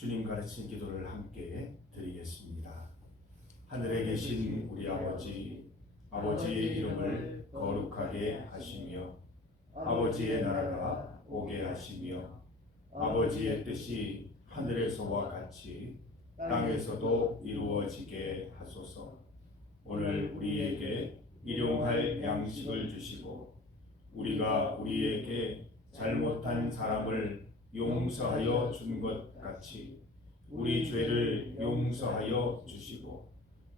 주님 가르친 기도를 함께 드리겠습니다. 하늘에 계신 우리 아버지, 아버지의 이름을 거룩하게 하시며 아버지의 나라가 오게 하시며 아버지의 뜻이 하늘에서와 같이 땅에서도 이루어지게 하소서. 오늘 우리에게 일용할 양식을 주시고 우리가 우리에게 잘못한 사람을 용서하여 준 것 같이 우리 죄를 용서하여 주시고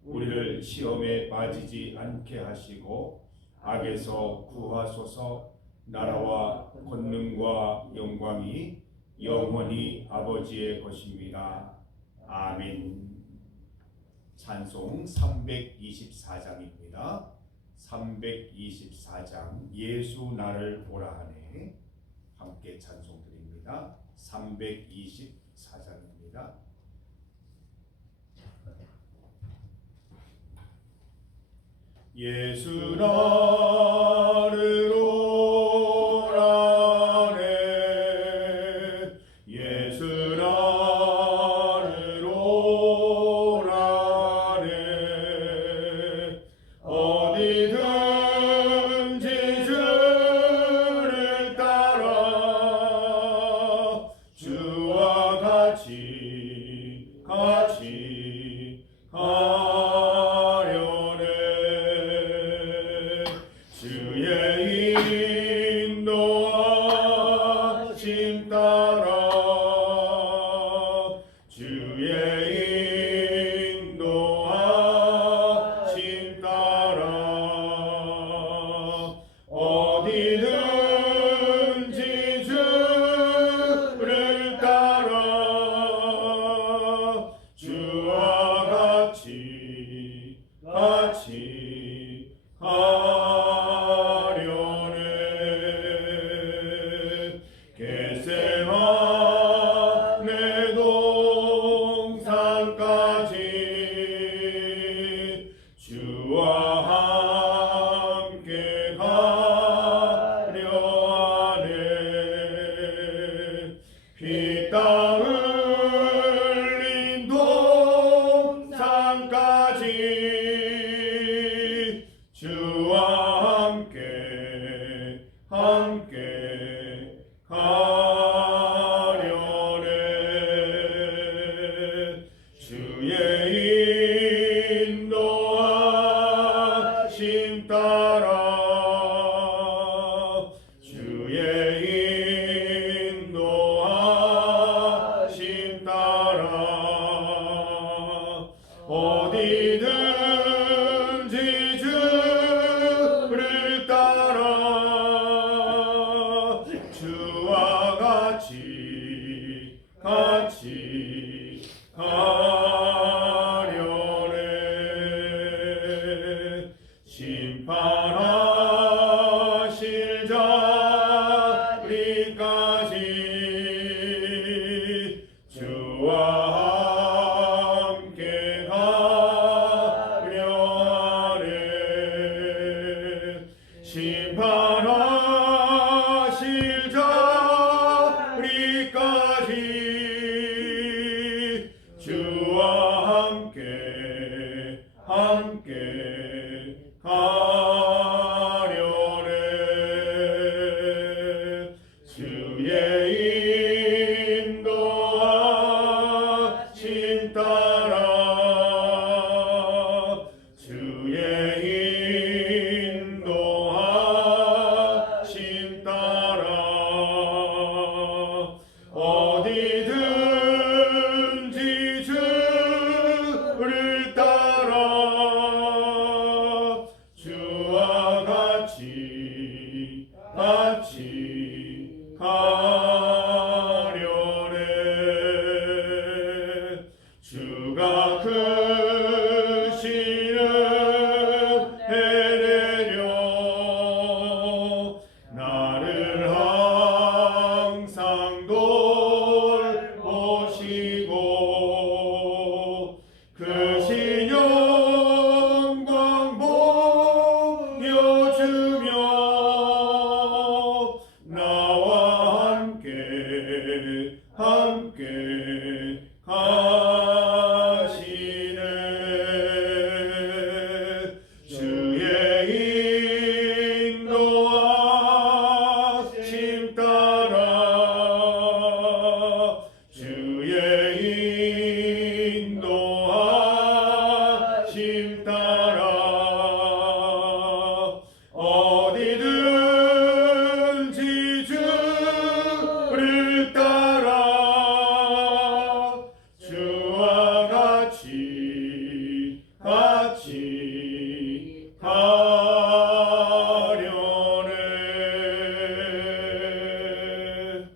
우리를 시험에 빠지지 않게 하시고 악에서 구하소서. 나라와 권능과 영광이 영원히 아버지의 것입니다. 아멘. 찬송 324장입니다. 324장 예수 나를 보라 하네. 함께 찬송드립니다. 324장입니다. 예수 나를 오라네. 예수 나를 오라네. 어디든지 주를 따라 주와 같이 가려네. 주의 인도하심 따라 주의 인도하심 따라 어디든지 주를 따라 주와 같이 가려네. 겟세마네 동산까지 주와 함께 가려 하네. 피 땀 흘린 동산까지 주와 함께 가려네. 주의 인도하심 따라 주의 인도하심 따라 어디든지 주를 따라 주와 같이 가려네. 심판하실 자리까지 주와 함께 가려 하네. 심판하실 자리까지 주와 함께 가려네. 주의 인도하심 따라 주의 인도하심 따라 어디든지 주를 따라 주와 같이 가려네. 주가 그 시는 해내려 나를 항상 돌보시고 그 신 영광 보여주며 나와 함께 가시네. 주의 인도하심 따라 주의 인도하심 따라 어디든지 주를 따라 주와 같이 가려네.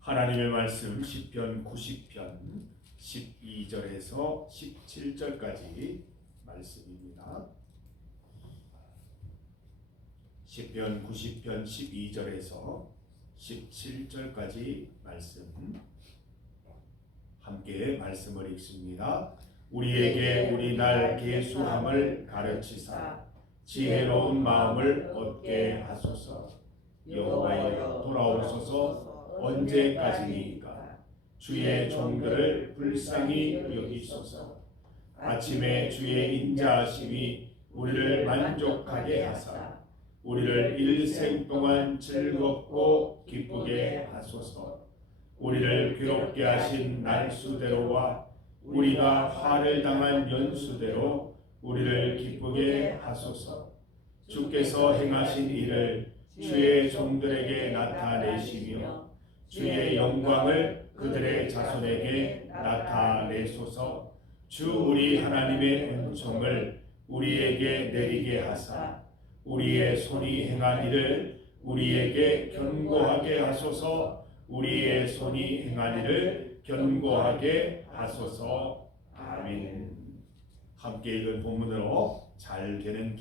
하나님의 말씀 시편 90편 12절에서 17절까지 말씀입니다. 시편 90편 12절에서 17절까지 말씀 함께 말씀을 읽습니다. 우리에게 우리 날 계수함을 가르치사 지혜로운 마음을 얻게 하소서. 여호와여 돌아오소서. 언제까지니까 주의 종들을 불쌍히 여기소서. 아침에 주의 인자하심이 우리를 만족하게 하사 우리를 일생 동안 즐겁고 기쁘게 하소서. 우리를 괴롭게 하신 날수대로와 우리가 화를 당한 연수대로 우리를 기쁘게 하소서. 주께서 행하신 일을 주의 종들에게 나타내시며 주의 영광을 그들의 자손에게 나타내소서. 주 우리 하나님의 은총을 우리에게 내리게 하사 우리의 손이 행한 일을 우리에게 견고하게 하소서. 우리의 손이 행한 일을 견고하게 하소서. 아멘. 함께 읽은 본문으로 잘 되는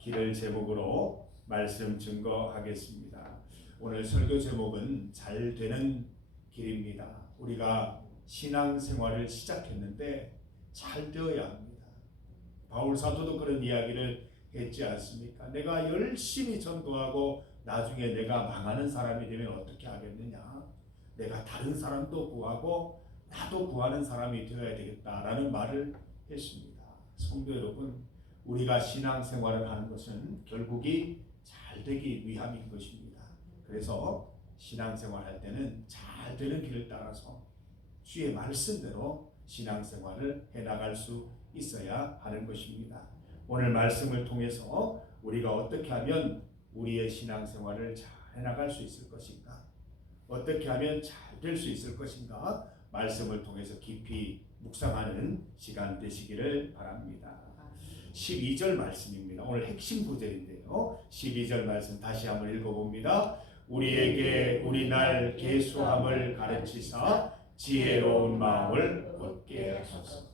길을 제목으로 말씀 증거하겠습니다. 오늘 설교 제목은 잘 되는 길입니다. 우리가 신앙생활을 시작했는데 잘 되어야 합니다. 바울 사도도 그런 이야기를 했지 않습니까? 내가 열심히 전도하고 나중에 내가 망하는 사람이 되면 어떻게 하겠느냐? 내가 다른 사람도 구하고 나도 구하는 사람이 되어야 되겠다라는 말을 했습니다. 성도 여러분, 우리가 신앙생활을 하는 것은 결국이 잘 되기 위함인 것입니다. 그래서 신앙생활할 때는 잘 되는 길을 따라서 주의 말씀대로 신앙생활을 해나갈 수 있어야 하는 것입니다. 오늘 말씀을 통해서 우리가 어떻게 하면 우리의 신앙생활을 잘 해나갈 수 있을 것인가? 어떻게 하면 잘 될 수 있을 것인가? 말씀을 통해서 깊이 묵상하는 시간 되시기를 바랍니다. 12절 말씀입니다. 오늘 핵심 구절인데요. 12절 말씀 다시 한번 읽어봅니다. 우리에게 우리 날 계수함을 가르치사 지혜로운 마음을 얻게 하소서.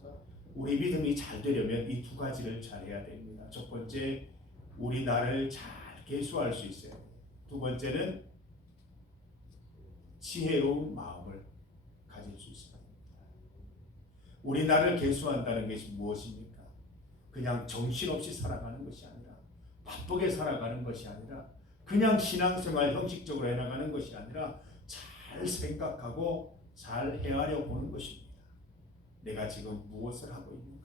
우리 믿음이 잘 되려면 이 두 가지를 잘 해야 됩니다. 첫 번째, 우리 나를 잘 계수할 수 있어야 돼요. 두 번째는 지혜로운 마음을 가질 수 있어야 됩니다. 우리 나를 계수한다는 것이 무엇입니까? 그냥 정신없이 살아가는 것이 아니라, 바쁘게 살아가는 것이 아니라, 그냥 신앙생활 형식적으로 해나가는 것이 아니라 잘 생각하고 잘 헤아려 보는 것입니다. 내가 지금 무엇을 하고 있는가?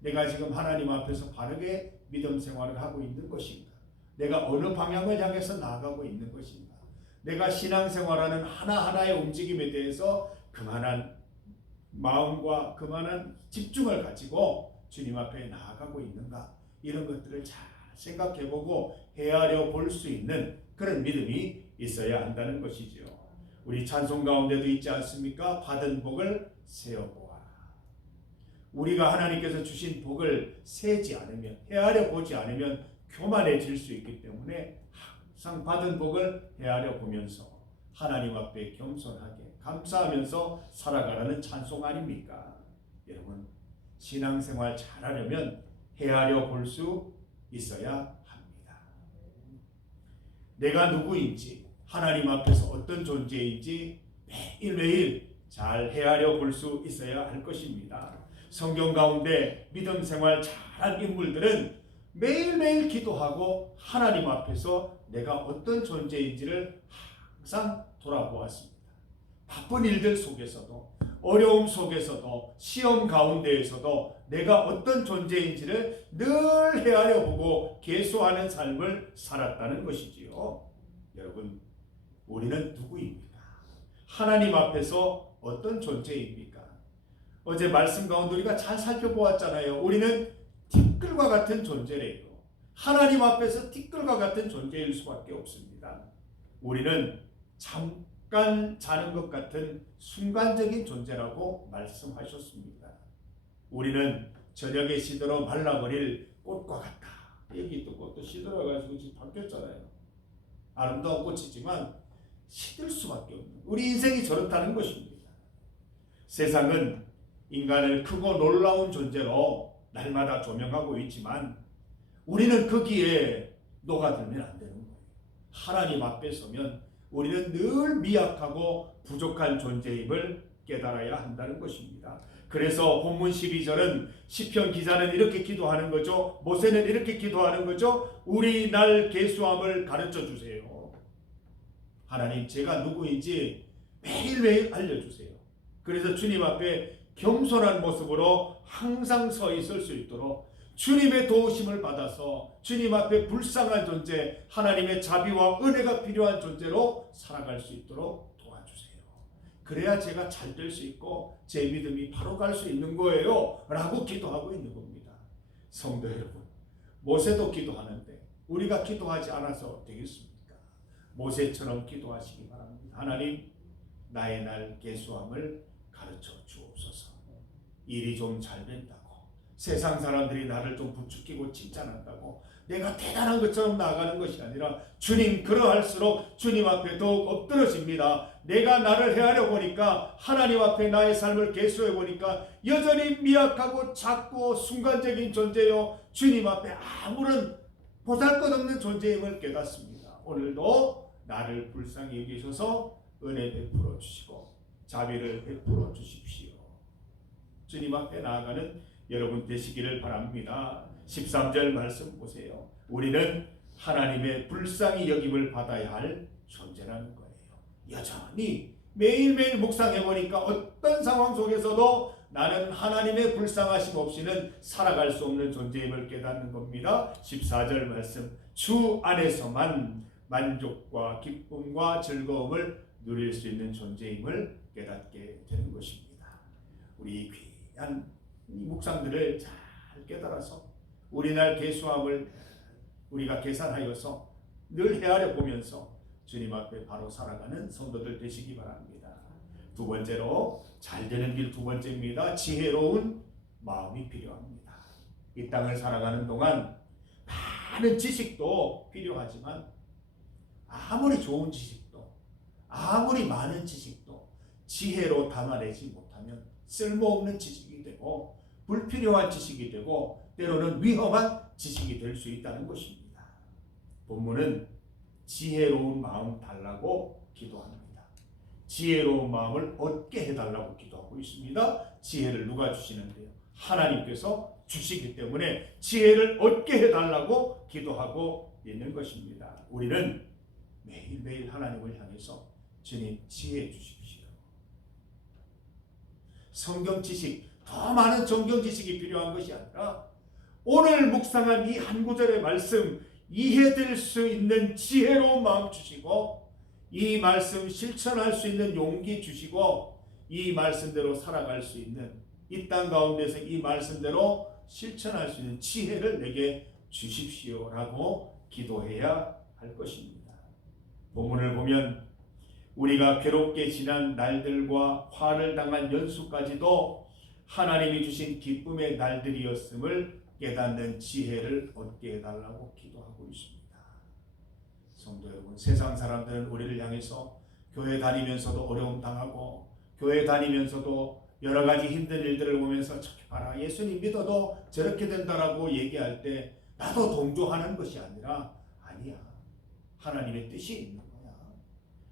내가 지금 하나님 앞에서 바르게 믿음 생활을 하고 있는 것인가? 내가 어느 방향을 향해서 나아가고 있는 것인가? 내가 신앙생활하는 하나하나의 움직임에 대해서 그만한 마음과 그만한 집중을 가지고 주님 앞에 나아가고 있는가? 이런 것들을 잘 생각해보고 헤아려 볼 수 있는 그런 믿음이 있어야 한다는 것이죠. 우리 찬송 가운데도 있지 않습니까? 받은 복을 세어보아라. 우리가 하나님께서 주신 복을 세지 않으면, 헤아려 보지 않으면 교만해질 수 있기 때문에 항상 받은 복을 헤아려 보면서 하나님 앞에 겸손하게 감사하면서 살아가라는 찬송 아닙니까? 여러분, 신앙생활 잘하려면 헤아려 볼 수 있어야 합니다. 내가 누구인지, 하나님 앞에서 어떤 존재인지 매일매일 잘 헤아려 볼 수 있어야 할 것입니다. 성경 가운데 믿음 생활 잘한 인물들은 매일매일 기도하고 하나님 앞에서 내가 어떤 존재인지를 항상 돌아보았습니다. 바쁜 일들 속에서도, 어려움 속에서도, 시험 가운데에서도 내가 어떤 존재인지를 늘 헤아려 보고 계수하는 삶을 살았다는 것이지요. 여러분, 우리는 누구입니까? 하나님 앞에서 어떤 존재입니까? 어제 말씀 가운데 우리가 잘 살펴보았잖아요. 우리는 티끌과 같은 존재래요. 하나님 앞에서 티끌과 같은 존재일 수밖에 없습니다. 우리는 잠깐 자는 것 같은 순간적인 존재라고 말씀하셨습니다. 우리는 저녁에 시들어 말라버릴 꽃과 같다. 여기 또 꽃도 시들어가지고 지금 바뀌었잖아요. 아름다운 꽃이지만 시들 수밖에 없는, 우리 인생이 저렇다는 것입니다. 세상은 인간을 크고 놀라운 존재로 날마다 조명하고 있지만 우리는 거기에 녹아들면 안 되는 거예요. 하나님 앞에 서면 우리는 늘 미약하고 부족한 존재임을 깨달아야 한다는 것입니다. 그래서 본문 12절은 시편 기자는 이렇게 기도하는 거죠. 모세는 이렇게 기도하는 거죠. 우리 날 계수함을 가르쳐 주세요. 하나님, 제가 누구인지 매일매일 알려주세요. 그래서 주님 앞에 겸손한 모습으로 항상 서 있을 수 있도록 주님의 도우심을 받아서 주님 앞에 불쌍한 존재, 하나님의 자비와 은혜가 필요한 존재로 살아갈 수 있도록 도와주세요. 그래야 제가 잘 될 수 있고 제 믿음이 바로 갈 수 있는 거예요 라고 기도하고 있는 겁니다. 성도 여러분, 모세도 기도하는데 우리가 기도하지 않아서 되겠습니까? 모세처럼 기도하시기 바랍니다. 하나님, 나의 날 계수함을 가르쳐 주옵소서. 일이 좀 잘 된다고, 세상 사람들이 나를 좀 부추기고 칭찬한다고 내가 대단한 것처럼 나아가는 것이 아니라 주님, 그러할수록 주님 앞에 더욱 엎드러집니다. 내가 나를 헤아려 보니까, 하나님 앞에 나의 삶을 계수해 보니까 여전히 미약하고 작고 순간적인 존재요, 주님 앞에 아무런 보잘것없는 존재임을 깨닫습니다. 오늘도 나를 불쌍히 여기셔서 은혜 베풀어 주시고 자비를 베풀어 주십시오. 주님 앞에 나아가는 여러분 되시기를 바랍니다. 13절 말씀 보세요. 우리는 하나님의 불쌍히 여김을 받아야 할 존재라는 거예요. 여전히 매일매일 묵상해보니까 어떤 상황 속에서도 나는 하나님의 불쌍하심 없이는 살아갈 수 없는 존재임을 깨닫는 겁니다. 14절 말씀, 주 안에서만 만족과 기쁨과 즐거움을 누릴 수 있는 존재임을 깨닫게 되는 것입니다. 우리 귀한 이 묵상들을 잘 깨달아서 우리 날 계수함을 우리가 계산하여서 늘 헤아려 보면서 주님 앞에 바로 살아가는 성도들 되시기 바랍니다. 두 번째로, 잘 되는 길 두 번째입니다. 지혜로운 마음이 필요합니다. 이 땅을 살아가는 동안 많은 지식도 필요하지만 아무리 좋은 지식도, 아무리 많은 지식도 지혜로 담아내지 못하면 쓸모없는 지식이 되고 불필요한 지식이 되고 때로는 위험한 지식이 될 수 있다는 것입니다. 본문은 지혜로운 마음 달라고 기도합니다. 지혜로운 마음을 얻게 해달라고 기도하고 있습니다. 지혜를 누가 주시는데요? 하나님께서 주시기 때문에 지혜를 얻게 해달라고 기도하고 있는 것입니다. 우리는 매일매일 하나님을 향해서 주님, 지혜 주십시오. 성경 지식, 더 많은 성경 지식이 필요한 것이 아니라 오늘 묵상한 이 한 구절의 말씀 이해될 수 있는 지혜로운 마음 주시고 이 말씀 실천할 수 있는 용기 주시고 이 말씀대로 살아갈 수 있는, 이 땅 가운데서 이 말씀대로 실천할 수 있는 지혜를 내게 주십시오라고 기도해야 할 것입니다. 본문을 보면 우리가 괴롭게 지난 날들과 화를 당한 연수까지도 하나님이 주신 기쁨의 날들이었음을 깨닫는 지혜를 얻게 해달라고 기도하고 있습니다. 성도 여러분, 세상 사람들은 우리를 향해서 교회 다니면서도 어려움 당하고 교회 다니면서도 여러 가지 힘든 일들을 보면서 저기 봐라, 예수님 믿어도 저렇게 된다라고 얘기할 때 나도 동조하는 것이 아니라, 아니야, 하나님의 뜻이 있는 거야.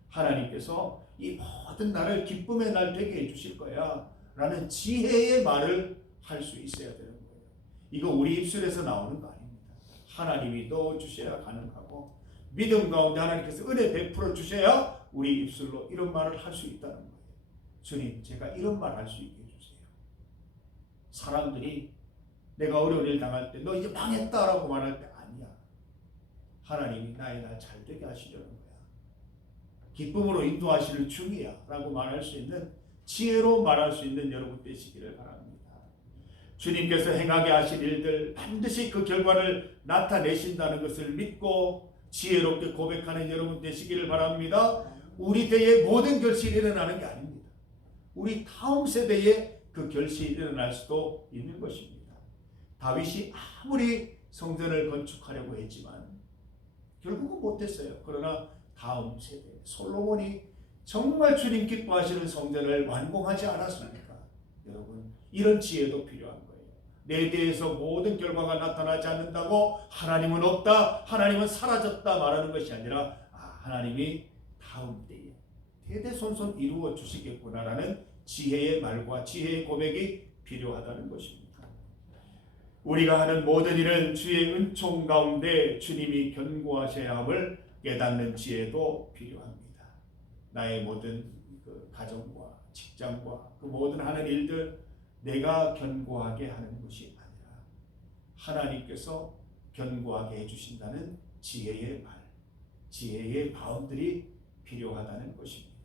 하나님께서 이 모든 날을 기쁨의 날 되게 해주실 거야 라는 지혜의 말을 할 수 있어야 되는 거예요. 이거 우리 입술에서 나오는 거 아닙니다. 하나님이 넣어주셔야 가능하고 믿음 가운데 하나님께서 은혜 베풀어 주셔야 우리 입술로 이런 말을 할 수 있다는 거예요. 주님, 제가 이런 말 할 수 있게 해주세요. 사람들이 내가 어려운 일 당할 때 너 이제 망했다라고 말할 때 아니야. 하나님이 나의 날 잘되게 하시려는 거야. 기쁨으로 인도하시는 중이야 라고 말할 수 있는, 지혜로 말할 수 있는 여러분 되시기를 바랍니다. 주님께서 행하게 하실 일들 반드시 그 결과를 나타내신다는 것을 믿고 지혜롭게 고백하는 여러분 되시기를 바랍니다. 우리 때의 모든 결실이 일어나는 게 아닙니다. 우리 다음 세대에 그 결실이 일어날 수도 있는 것입니다. 다윗이 아무리 성전을 건축하려고 했지만 결국은 못했어요. 그러나 다음 세대 솔로몬이 정말 주님 기뻐하시는 성전을 완공하지 않았습니까? 여러분, 이런 지혜도 필요한 거예요. 내 대해서 모든 결과가 나타나지 않는다고 하나님은 없다, 하나님은 사라졌다 말하는 것이 아니라 하나님이 다음 때에 대대손손 이루어 주시겠구나라는 지혜의 말과 지혜의 고백이 필요하다는 것입니다. 우리가 하는 모든 일은 주의 은총 가운데 주님이 견고하셔야 함을 깨닫는 지혜도 필요합니다. 나의 모든 그 가정과 직장과 그 모든 하는 일들 내가 견고하게 하는 것이 아니라 하나님께서 견고하게 해주신다는 지혜의 말, 지혜의 마음들이 필요하다는 것입니다.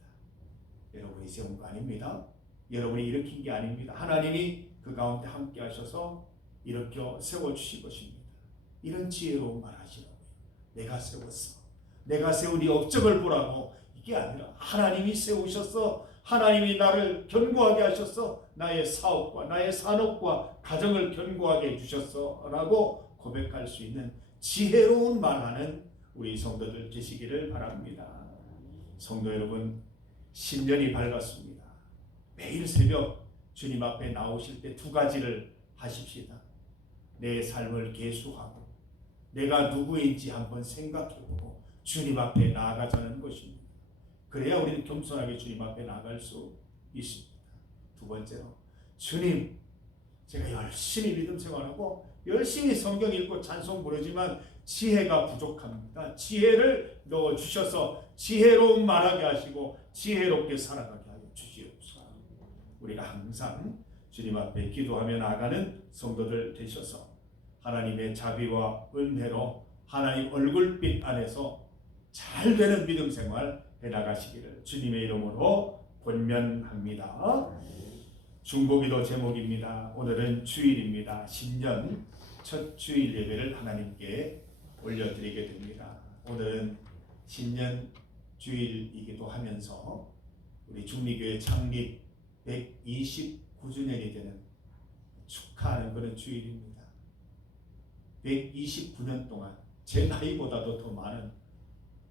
여러분이 세운 거 아닙니다. 여러분이 일으킨 게 아닙니다. 하나님이 그 가운데 함께 하셔서 일으켜 세워주신 것입니다. 이런 지혜로운 말 하시라고요. 내가 세웠어. 내가 세운 이 업적을 보라고. 이게 아니라 하나님이 세우셔서, 하나님이 나를 견고하게 하셔서 나의 사업과 나의 산업과 가정을 견고하게 해주셨어 라고 고백할 수 있는 지혜로운 말하는 우리 성도들 되시기를 바랍니다. 성도 여러분, 신년이 밝았습니다. 매일 새벽 주님 앞에 나오실 때 두 가지를 하십시다. 내 삶을 계수하고 내가 누구인지 한번 생각해보고 주님 앞에 나아가자는 것입니다. 그래야 우리는 겸손하게 주님 앞에 나아갈 수 있습니다. 두 번째로, 주님, 제가 열심히 믿음 생활하고 열심히 성경 읽고 찬송 부르지만 지혜가 부족합니다. 지혜를 넣어주셔서 지혜로운 말하게 하시고 지혜롭게 살아가게 하여 주시옵소서. 우리가 항상 주님 앞에 기도하며 나아가는 성도들 되셔서 하나님의 자비와 은혜로 하나님 얼굴빛 안에서 잘 되는 믿음 생활 해나가시기를 주님의 이름으로 권면합니다. 중보기도 제목입니다. 오늘은 주일입니다. 신년 첫 주일 예배를 하나님께 올려드리게 됩니다. 오늘은 신년 주일이기도 하면서 우리 중리교회 창립 129주년이 되는 축하하는 그런 주일입니다. 129년 동안 제 나이보다도 더 많은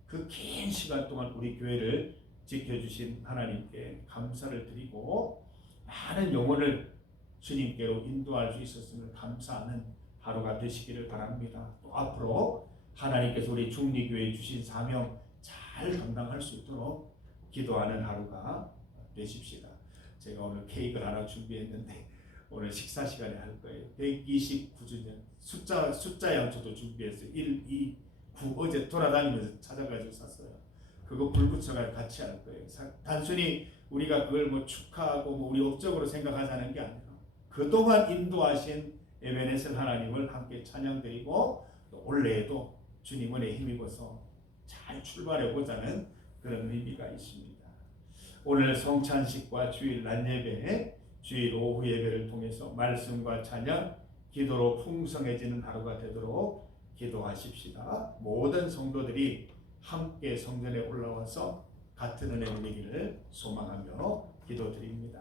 그 긴 시간 동안 우리 교회를 지켜주신 하나님께 감사를 드리고 많은 영혼을 주님께로 인도할 수 있었음을 감사하는 하루가 되시기를 바랍니다. 또 앞으로 하나님께서 우리 중리교회에 주신 사명 잘 감당할 수 있도록 기도하는 하루가 되십시다. 제가 오늘 케이크를 하나 준비했는데 오늘 식사 시간에 할 거예요. 129주년 숫자양 저도 준비했어요. 1, 2, 9 어제 돌아다니면서 찾아가지고 샀어요. 그거 불 붙여가지고 같이 할 거예요. 단순히 우리가 그걸 뭐 축하하고 뭐 우리 업적으로 생각하자는 게 아니라 그동안 인도하신 에베네셀 하나님을 함께 찬양드리고 또 올해에도 주님 은혜에 힘입어서 잘 출발해 보자는 그런 의미가 있습니다. 오늘 성찬식과 주일 낮 예배, 주일 오후 예배를 통해서 말씀과 찬양, 기도로 풍성해지는 하루가 되도록 기도하십시다. 모든 성도들이 함께 성전에 올라와서 같은 은혜 누리기를 소망하며 기도드립니다.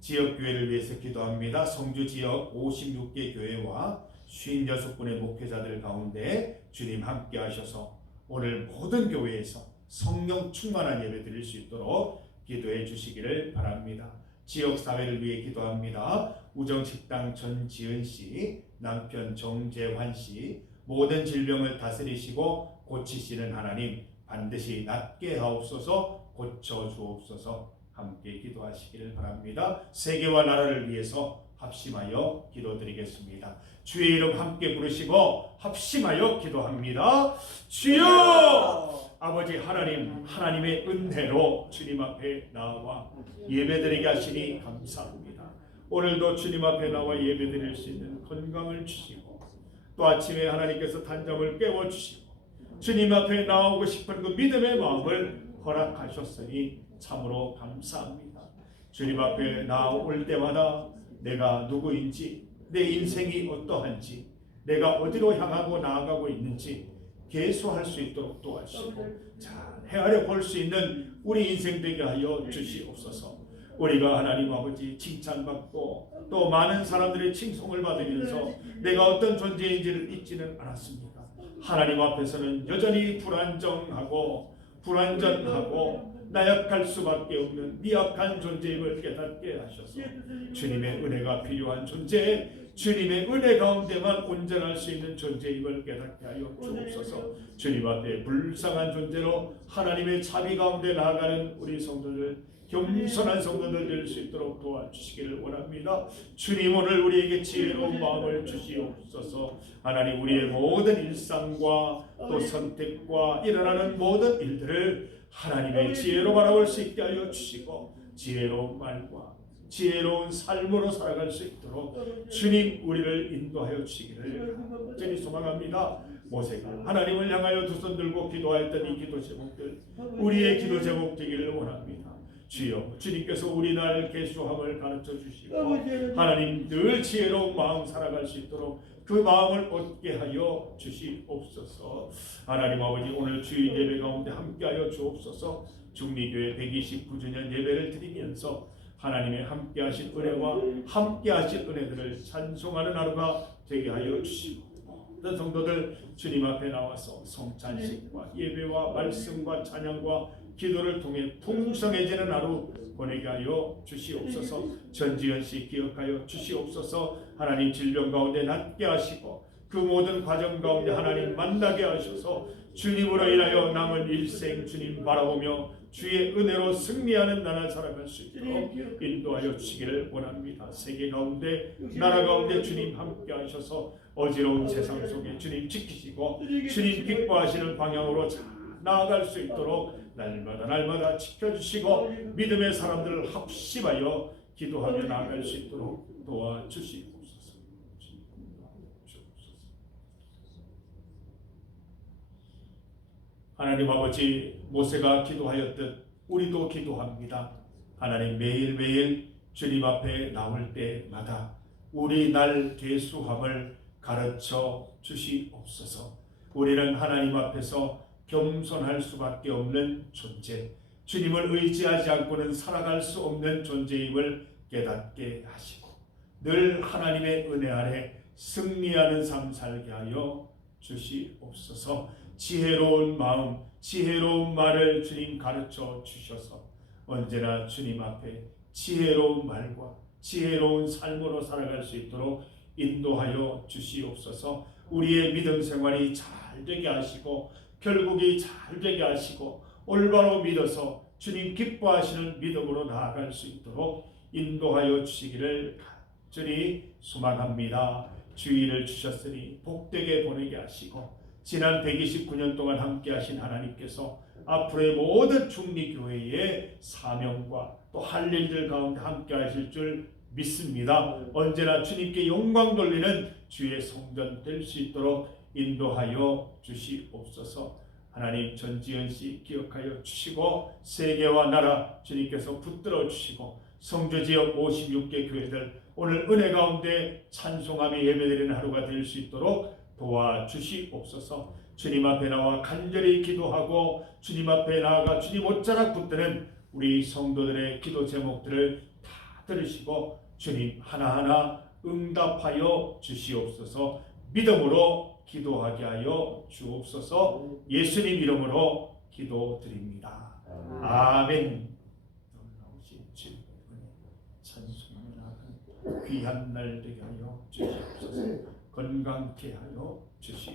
지역교회를 위해서 기도합니다. 성주 지역 56개 교회와 56분의 목회자들 가운데 주님 함께 하셔서 오늘 모든 교회에서 성령 충만한 예배 드릴 수 있도록 기도해 주시기를 바랍니다. 지역사회를 위해 기도합니다. 우정식당 전지은씨, 남편 정재환씨, 모든 질병을 다스리시고 고치시는 하나님 반드시 낫게 하옵소서, 고쳐주옵소서. 함께 기도하시기를 바랍니다. 세계와 나라를 위해서 합심하여 기도드리겠습니다. 주의 이름 함께 부르시고 합심하여 기도합니다. 주여! 아버지 하나님, 하나님의 은혜로 주님 앞에 나와 예배드리게 하시니 감사합니다. 오늘도 주님 앞에 나와 예배드릴 수 있는 건강을 주시고 또 아침에 하나님께서 단잠을 깨워주시고 주님 앞에 나오고 싶은 그 믿음의 마음을 허락하셨으니 참으로 감사합니다. 주님 앞에 나올 때마다 내가 누구인지, 내 인생이 어떠한지, 내가 어디로 향하고 나아가고 있는지 계수할 수 있도록 도와주시고 잘 헤아려 볼 수 있는 우리 인생 되게 하여 주시옵소서. 우리가 하나님 아버지 칭찬받고 또 많은 사람들의 칭송을 받으면서 내가 어떤 존재인지를 잊지는 않았습니다. 하나님 앞에서는 여전히 불안정하고 불완전하고 나약할 수밖에 없는 미약한 존재임을 깨닫게 하셔서 주님의 은혜가 필요한 존재, 주님의 은혜 가운데만 온전할 수 있는 존재임을 깨닫게 하여 주옵소서. 주님 앞에 불쌍한 존재로 하나님의 자비 가운데 나아가는 우리 성도들, 겸손한 성도들 될 수 있도록 도와주시기를 원합니다. 주님 오늘 우리에게 지혜로운 마음을 주시옵소서. 하나님 우리의 모든 일상과 또 선택과 일어나는 모든 일들을 하나님의 지혜로 바라볼 수 있게 하여 주시고 지혜로운 말과 지혜로운 삶으로 살아갈 수 있도록 주님 우리를 인도하여 주시기를 간절히 소망합니다. 모세가 하나님을 향하여 두 손 들고 기도하였던 이 기도 제목들 우리의 기도 제목 되기를 원합니다. 주여 주님께서 우리 날 계수함을 가르쳐 주시고 하나님 늘 지혜로운 마음 살아갈 수 있도록 그 마음을 얻게 하여 주시옵소서. 하나님 아버지 오늘 주일 예배 가운데 함께하여 주옵소서. 중리교회 129주년 예배를 드리면서 하나님의 함께하신 은혜와 함께하신 은혜들을 찬송하는 하루가 되게 하여 주시고 모든 성도들 주님 앞에 나와서 성찬식과 예배와 말씀과 찬양과 기도를 통해 풍성해지는 하루 보내게 하여 주시옵소서. 전지현 씨 기억하여 주시옵소서. 하나님 질병 가운데 낫게 하시고 그 모든 과정 가운데 하나님 만나게 하셔서 주님으로 인하여 남은 일생 주님 바라보며 주의 은혜로 승리하는 나라 살아갈 수 있도록 인도하여 주시기를 원합니다. 세계 가운데 나라 가운데 주님 함께 하셔서 어지러운 세상 속에 주님 지키시고 주님 기뻐하시는 방향으로 잘 나아갈 수 있도록 날마다 지켜주시고 믿음의 사람들을 합심하여 기도하며 나아갈 수 있도록 도와주시옵소서. 하나님 아버지 모세가 기도하였듯 우리도 기도합니다. 하나님 매일매일 주님 앞에 나올 때마다 우리 날 계수함을 가르쳐 주시옵소서. 우리는 하나님 앞에서 겸손할 수밖에 없는 존재, 주님을 의지하지 않고는 살아갈 수 없는 존재임을 깨닫게 하시고 늘 하나님의 은혜 아래 승리하는 삶 살게 하여 주시옵소서. 지혜로운 마음, 지혜로운 말을 주님 가르쳐 주셔서 언제나 주님 앞에 지혜로운 말과 지혜로운 삶으로 살아갈 수 있도록 인도하여 주시옵소서. 우리의 믿음 생활이 잘 되게 하시고 결국이 잘 되게 하시고 올바로 믿어서 주님 기뻐하시는 믿음으로 나아갈 수 있도록 인도하여 주시기를 간절히 소망합니다. 주의를 주셨으니 복되게 보내게 하시고 지난 129년 동안 함께 하신 하나님께서 앞으로의 모든 중리교회의 사명과 또 할 일들 가운데 함께 하실 줄 믿습니다. 언제나 주님께 영광 돌리는 주의 성전 될 수 있도록 인도하여 주시옵소서. 하나님 전지현 씨 기억하여 주시고 세계와 나라 주님께서 붙들어 주시고 성주 지역 56개 교회들 오늘 은혜 가운데 찬송하며 예배드리는 하루가 될 수 있도록 도와주시옵소서. 주님 앞에 나와 간절히 기도하고 주님 앞에 나아가 주님 옷자락 붙드는 우리 성도들의 기도 제목들을 다 들으시고 주님 하나하나 응답하여 주시옵소서. 믿음으로 기도하게 하여 주옵소서. 예수님 이름으로 기도드립니다. 아멘. 놀라우신 주님의 찬송을 나가는 귀한 날 되게 하여 주시옵소서. 건강케 하여 주시옵소서.